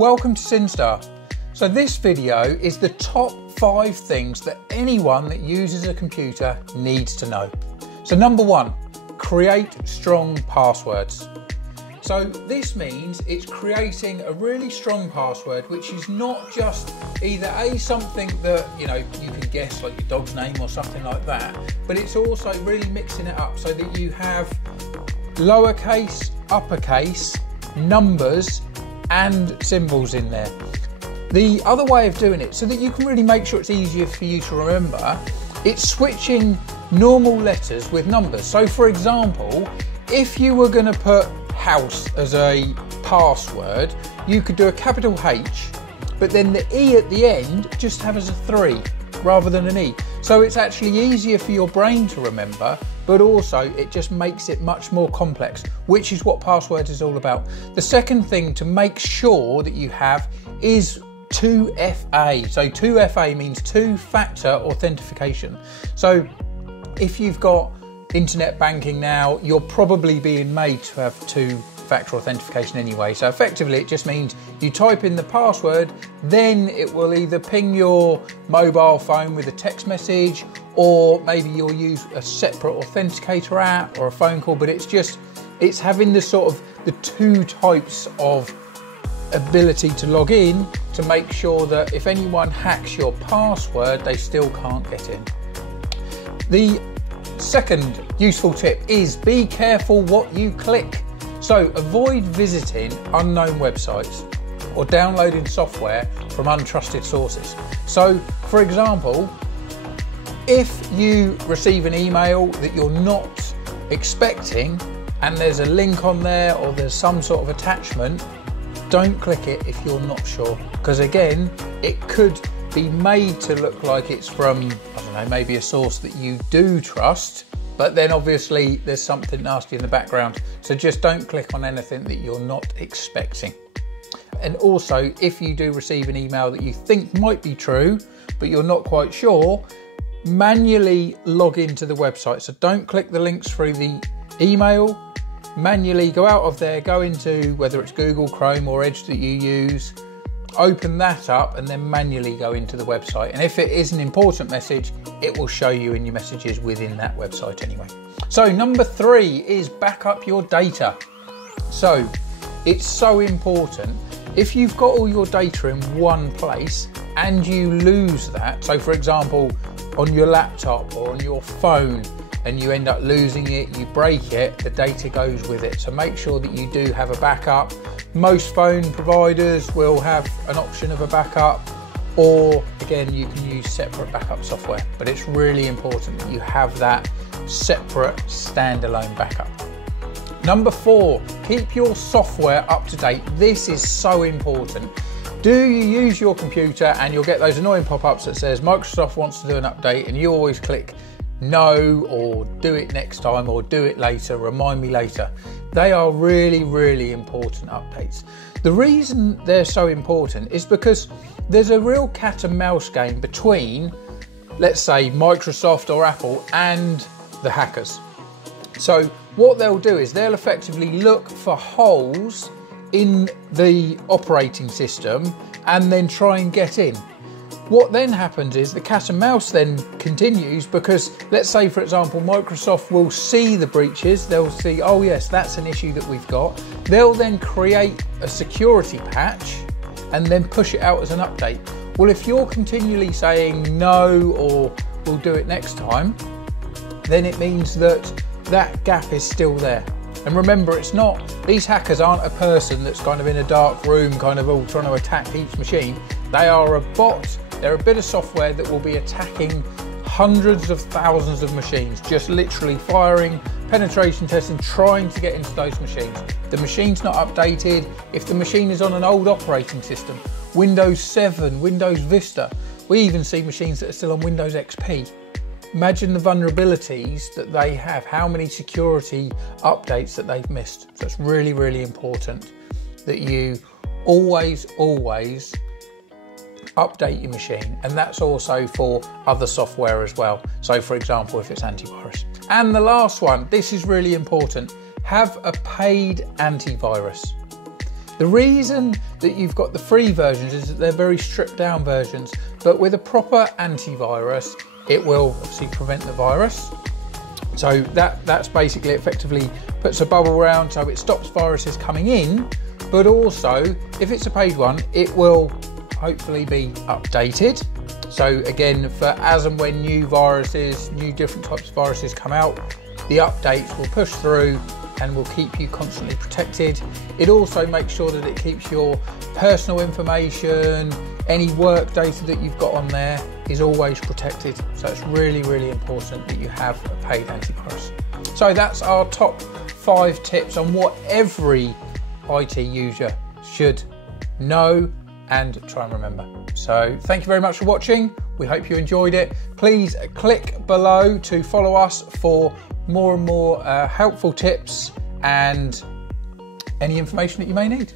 welcome to Syn-Star. So this video is the top 5 things that anyone that uses a computer needs to know. So number 1, create strong passwords. So this means it's creating a really strong password which is not just either something that you can guess, like your dog's name or something like that, but it's also really mixing it up so that you have lowercase, uppercase, numbers and symbols in there. The other way of doing it, so that you can really make sure it's easier for you to remember, it's switching normal letters with numbers. So for example, if you were going to put house as a password, you could do a capital H, but then the E at the end just have as a 3 rather than an E. So it's actually easier for your brain to remember, but also it just makes it much more complex, which is what passwords is all about. The second thing to make sure that you have is 2FA. So 2FA means two-factor authentication. So if you've got internet banking now, you're probably being made to have two-factor authentication anyway. So effectively it just means you type in the password, then it will either ping your mobile phone with a text message, or maybe you'll use a separate authenticator app or a phone call, but it's having the sort of the two types of ability to log in to make sure that if anyone hacks your password, they still can't get in. The second useful tip is be careful what you click. So avoid visiting unknown websites or downloading software from untrusted sources. So for example, if you receive an email that you're not expecting and there's a link on there or there's some sort of attachment, don't click it if you're not sure, because again, it could be made to look like it's from, I don't know, maybe a source that you do trust, but then obviously there's something nasty in the background. So just don't click on anything that you're not expecting. And also, if you do receive an email that you think might be true, but you're not quite sure, manually log into the website. So don't click the links through the email. Manually go out of there, go into whether it's Google, Chrome or Edge that you use, open that up and then manually go into the website. And if it is an important message, it will show you in your messages within that website anyway. So number 3 is back up your data. So it's so important. If you've got all your data in one place and you lose that, so for example, on your laptop or on your phone, and you end up losing it, you break it, the data goes with it. So make sure that you do have a backup. Most phone providers will have an option of a backup, or again, you can use separate backup software, but it's really important that you have that separate standalone backup. Number 4, keep your software up to date. This is so important. Do you use your computer and you'll get those annoying pop-ups that says Microsoft wants to do an update, and you always click no, or do it next time, or do it later, remind me later. They are really, really important updates. The reason they're so important is because there's a real cat and mouse game between, let's say, Microsoft or Apple and the hackers. So what they'll do is they'll effectively look for holes in the operating system and then try and get in. What then happens is the cat and mouse then continues, because let's say, for example, Microsoft will see the breaches, they'll see, oh yes, that's an issue that we've got. They'll then create a security patch and then push it out as an update. Well, if you're continually saying no or we'll do it next time, then it means that that gap is still there. And remember, it's not, these hackers aren't a person that's kind of in a dark room kind of all trying to attack each machine. They are a bot. They're a bit of software that will be attacking hundreds of thousands of machines, just literally firing penetration tests and trying to get into those machines. The machine's not updated. If the machine is on an old operating system, Windows 7, Windows Vista, we even see machines that are still on Windows XP. Imagine the vulnerabilities that they have, how many security updates that they've missed. So it's really, really important that you always update your machine, and that's also for other software as well. So for example, if it's antivirus. And the last one, this is really important, have a paid antivirus. The reason that you've got the free versions is that they're very stripped down versions, but with a proper antivirus, it will obviously prevent the virus. So that's basically effectively puts a bubble around so it stops viruses coming in, but also if it's a paid one, it will hopefully be updated. So again, for as and when new viruses, new different types of viruses come out, the updates will push through and will keep you constantly protected. It also makes sure that it keeps your personal information, any work data that you've got on there is always protected. So it's really, really important that you have a paid antivirus. So that's our top 5 tips on what every IT user should know and try and remember. So thank you very much for watching. We hope you enjoyed it. Please click below to follow us for more and more helpful tips and any information that you may need.